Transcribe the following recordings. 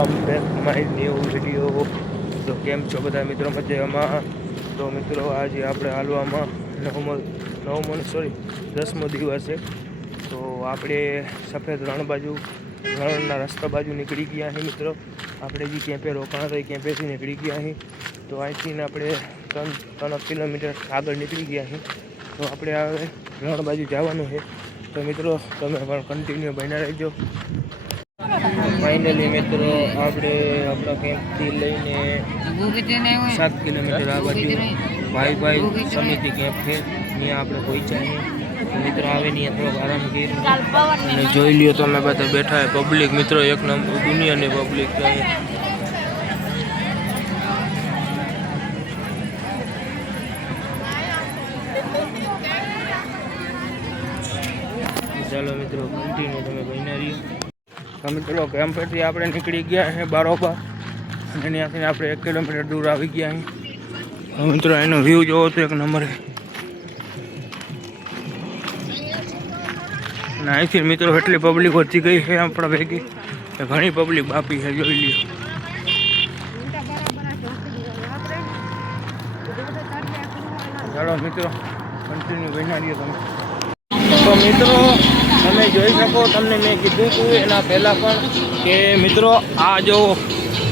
Welcome back my new video. તો કેમ છો બધા મિત્રો મજામાં? તો મિત્રો આજે આપણે હાલવામાં 10મો દિવસ છે। તો આપણે સફેદ રણ બાજુ રણના રસ્તા બાજુ નીકળી ગયા છીએ મિત્રો। આપણે જે કેમ્પે રોકાણ હતા એ કેમ્પેથી નીકળી ગયા છીએ। તો અહીંથી આપણે 3 કિલોમીટર આગળ નીકળી ગયા છીએ। તો આપણે હવે રણ બાજુ જવાનું છે। તો મિત્રો તમે પણ કન્ટિન્યુ બન્યા રહેજો। ફાઇનલી મિત્રો આપણે આપણા કેમ્પથી લઈને 7 કિલોમીટર આ બાજુ ભાઈ સમિતિ કેમ્પ છે ત્યાં આપણે પહોંચ્યા છીએ। મિત્રો આવે નહીં થોડોક આરામ કર્યો અને જોઈ લ્યો તમે બધા બેઠા પબ્લિક મિત્રો એક નંબર દુનિયાની પબ્લિક ચાલો મિત્રો કન્ટિન્યુ તમે બન્યા રહ્યો। તો મિત્રો કેમ્પેથી આપણે નીકળી ગયા છે બારોબાર અને ત્યાંથી આપણે 1 કિલોમીટર દૂર આવી ગયા છીએ। તો મિત્રો એનો વ્યૂ જોવો તો એક નંબર છે। અને અહીંથી મિત્રો એટલી પબ્લિક વધી ગઈ છે આપણા ભેગી ઘણી પબ્લિક બાપી છે જોઈ લ્યો। ચાલો મિત્રો કન્ટિન્યુ બન્યા રહ્યો તમે। તો મિત્રો તમે જોઈ શકો તમને મેં કીધું હતું એના પહેલાં પણ કે મિત્રો આ જો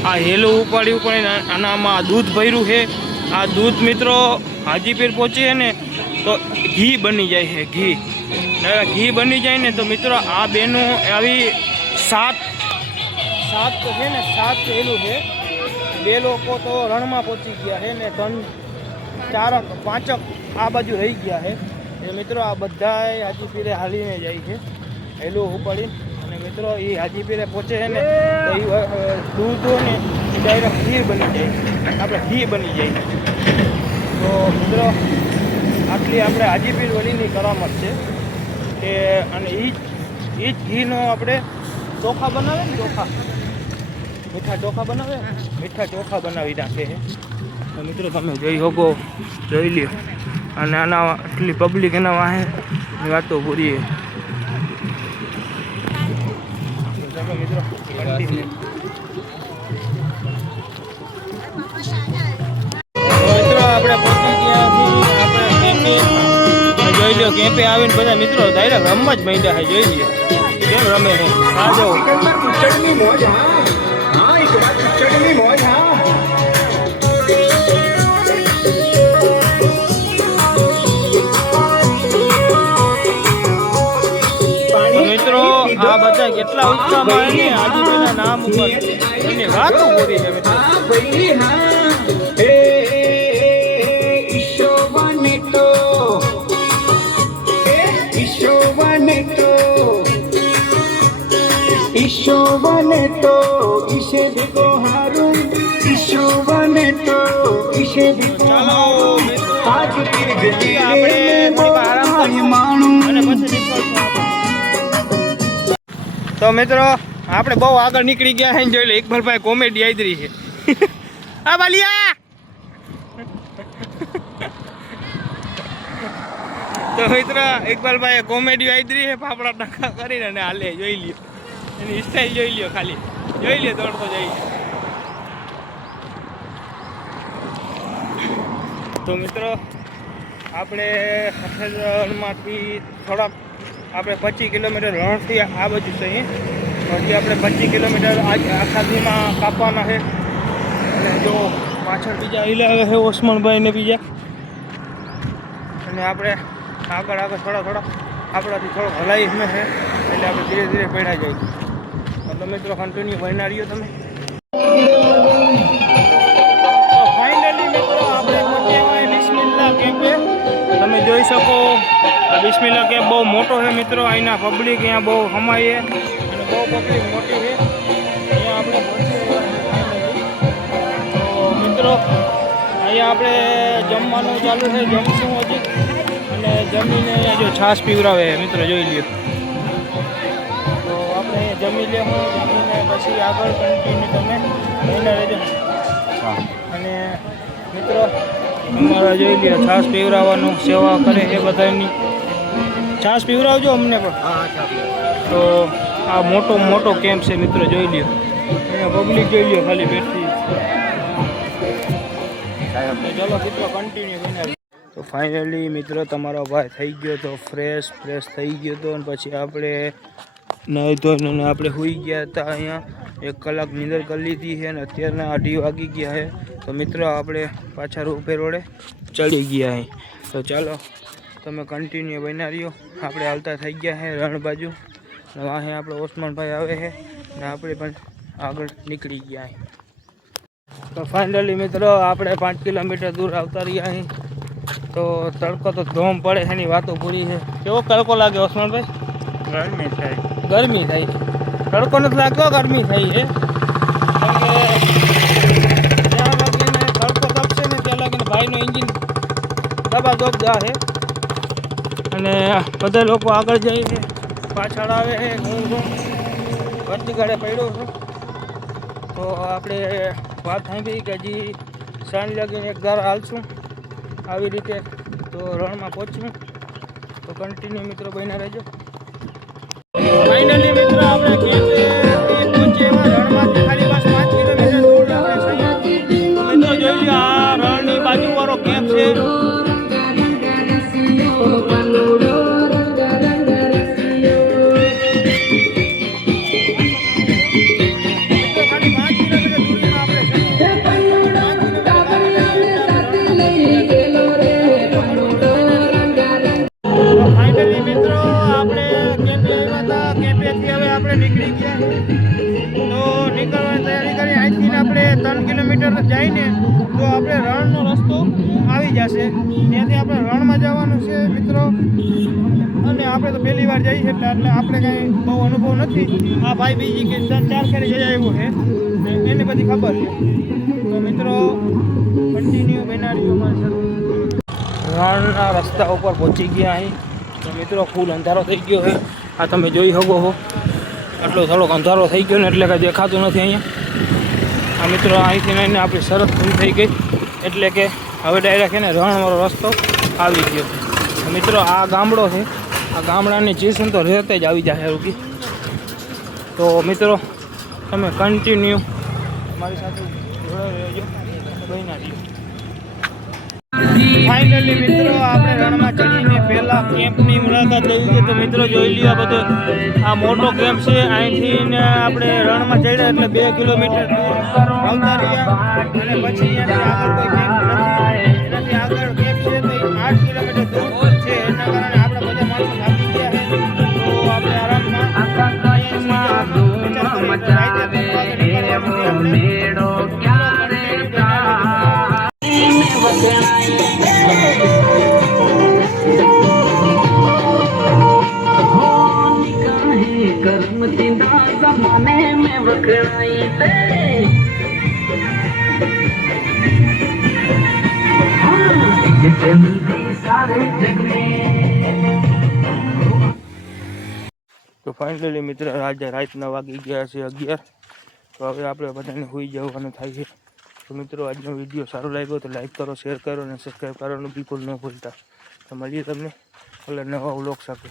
આ હેલું ઉપાડ્યું પણ આનામાં દૂધ ભર્યું છે। આ દૂધ મિત્રો હાજીપીર પહોંચે ને તો ઘી બની જાય છે ઘી બની જાય ને તો મિત્રો આ બેનું આવી 7 તો છે ને 7 હેલું છે। 2 લોકો તો રણમાં પહોંચી ગયા છે ને 3 4 5 આ બાજુ રહી ગયા છે। એ મિત્રો આ બધા હાજીપીરે હાલીને જાય છે હેલું ઉપાડીને અને મિત્રો એ હાજીપીરે પહોંચે છે ને તો એ દૂધ ને ડાયરેક્ટ ઘી બની જાય આપણે ઘી બની જાય। તો મિત્રો આટલી આપણે હાજીપીર વલીની કરામત છે કે અને એ જ ઘીનો આપણે ચોખા બનાવે ને મીઠા ચોખા બનાવી નાખે છે। તો મિત્રો તમે જોઈ શકો જોઈ લ્યો અને આના આટલી પબ્લિક એના વાહે વાતો પૂરી મિત્રો આપણે પહોંચી ગયા છીએ આપણે કેમ્પે જોઈ લો કેમ્પે આવીને બધા મિત્રો ડાયરેક્ટ રમવા જ માંડ્યા છે જોઈ લો કેમ રમે છે આ જો આ બધા કેટલા ઉત્સાહમાં આવે ને હાજીપીરના નામ ઉપર એની વાતો પૂરી છે મિત્રો। તો મિત્રો આપણે બહુ આગળ નીકળી ગયા છે જોઈ લો ઇકબાલભાઈ કોમેડી આદરી છે આ બાલિયા। તો મિત્રો ઇકબાલભાઈ કોમેડી આદરી છે ફાફડા ટકા કરીને અને હાલે જોઈ લ્યો એની સ્ટાઈલ જોઈ લ્યો ખાલી જોઈ લ્યો દોડતો જઈ। તો મિત્રો આપણે સફેદ રણમાંથી થોડાક આપણે 25 કિલોમીટર રણથી આ બાજુ છે પછી આપણે 25 કિલોમીટર આખાથીમાં કાપવાના છે અને જો પાછળ બીજા હિલાવે છે ઓસમાનભાઈ ને બીજા અને આપણે આગળ થોડા આપણાથી થોડોક હલાઈ છે એટલે આપણે ધીરે ધીરે પડ્યા જાય। તો મિત્રો કન્ટિન્યુ બન્યા રહ્યો તમે। તો ફાઇનલી મિત્રો આપણે પહોંચ્યા બિસ્મિલ્લા કેમ્પે તમે જોઈ શકો બિસ્મિલ્લા કેમ્પ બહુ મોટો છે મિત્રો અહીંના પબ્લિક અહીંયા બહુ હમાય અને બહુ પબ્લિક મોટી છે અહીંયા આપણે પહોંચી તો મિત્રો અહીંયા આપણે જમવાનું ચાલુ છે જમશું હજી અને જમીને જો છાશ પીવરાવે મિત્રો જોઈ લ્યો। તો આપણે જમી લેવું જમીને પછી આગળ કન્ટિન્યુ તમે લઈને રહેજો અને મિત્રો અમારા જોઈ લ્યો છાશ પીવરાવવાનું સેવા કરે એ બધાની છાશ પીવરાવજો અમને પણ। તો આ મોટો કેમ્પ છે મિત્રો જોઈ લ્યો। અહીંયા પબ્લિક જોઈ લ્યો ખાલી બેઠી. તો ચલો મિત્રો કન્ટિન્યુ બને. તો ફાઇનલી મિત્રો તમારો ભાઈ થઈ ગયો તો ફ્રેશ થઈ ગયો તો, અને પછી આપણે નાહી ધોઈને આપણે સૂઈ ગયા હતા. અહીંયા 1 કલાક નીંદર કરી લીધી છે અને અત્યારના 2:30 વાગી ગયા છે. તો મિત્રો આપણે પાછા રૂપે રોડે ચડી ગયા અહીં. તો ચાલો તમે કન્ટિન્યુ બના રહ્યો. આપણે હાલતા થઈ ગયા છે રણ બાજુ. વાહે આપણે ઓસમાનભાઈ આવે છે ને આપણે પણ આગળ નીકળી ગયા અહીં. તો ફાઇનલી મિત્રો આપણે 5 કિલોમીટર દૂર આવતા રહ્યા અહીં. તો તડકો તો ધોમ પડે છે, એની વાતો પૂરી છે. કેવો તડકો લાગે ઓસમાનભાઈ? ગરમી થાય. તડકો નથી લાગતો, ગરમી થઈ છે. જ્યાં લાગીને તડકો તપશે ને ત્યાં લાગીને ભાઈનું એન્જિન દબાદબ જાય છે અને બધા લોકો આગળ જાય છે, પાછળ આવે છે. હું વચ્ચે ગાડે પડ્યો છું. તો આપણે વાત સાંભળી કે હજી સાંજ લાગીને 1 ધારા હાલશું આવી રીતે. તો રણમાં પહોંચશું. તો કન્ટિન્યુ મિત્રો બન્યા રહેજો. ફાઇનલી મિત્રો આપણે પહોંચ્યા રણમાંથી ખાલી બસ 5 કિલોમીટર દૂર આપણે છીએ. મિત્રો જોઈ લો આ રણની બાજુવાળો કેમ્પ છે. નીકળી ગયા. તો નીકળવાની તૈયારી કરી. અહીંથી આપણે 3 કિલોમીટર જઈને તો આપણે રણનો રસ્તો આવી જશે. ત્યાંથી આપણે રણમાં જવાનું છે મિત્રો. અને આપણે તો પહેલી વાર જઈએ એટલે આપણે કાંઈ બહુ અનુભવ નથી. આ ભાઈ બીજી કે 3-4 ફેરી જઈ આવ્યો છે, એને બધી ખબર છે. તો મિત્રો કન્ટિન્યુ બનાવ્યું અમારી સાથે. રણના રસ્તા ઉપર પહોંચી ગયા અહીં. તો મિત્રો ફૂલ અંધારો થઈ ગયો છે. આ તમે જોઈ શકો છો. આટલો થોડોક અંધારો થઈ ગયો ને એટલે કાંઈ દેખાતું નથી અહીંયા. આ મિત્રો અહીંથી લઈને આપણી શરત પૂરી થઈ ગઈ, એટલે કે હવે ડાયરેક્ટ એને રણવાળો રસ્તો આવી ગયો. તો મિત્રો આ ગામડો છે. આ ગામડાની ચીસન તો રહેતે જ આવી જાય રૂકી. તો મિત્રો તમે કન્ટિન્યુ મારી સાથે જોડાઈ રહેજો. બન્યા રહીએ. ફાઇનલી મિત્રો આપણે રણમાં ચડીને પહેલા કેમ્પની મુલાકાત લઈ છે. તો મિત્રો જોઈ લ્યો આ બધો આ મોટો કેમ્પ છે. અહીંથી આપણે રણમાં ચડ્યા એટલે 2 કિલોમીટર દૂર આવતા રહ્યા. અને પછી અહીંયાથી આગળ કોઈ કેમ્પ નથી. એનાથી આગળ કેમ્પ છે તો 8 કિલોમીટર દૂર છે. એના કારણે આપણે બધા માણસો થાકી ગયા છે. તો આપણે આરામમાં તો ફાઇનલી મિત્ર આજે રાતના વાગી ગયા છે 11. તો હવે આપણે બધાને સૂઈ જવાનું થાય છે. તો મિત્રો આજનો વિડીયો સારો લાગ્યો તો લાઈક કરો, શેર કરો અને સબસ્ક્રાઈબ કરવાનું બિલકુલ ન ભૂલતા. તો મળીએ તમને નવા વ્લોગ સાથે.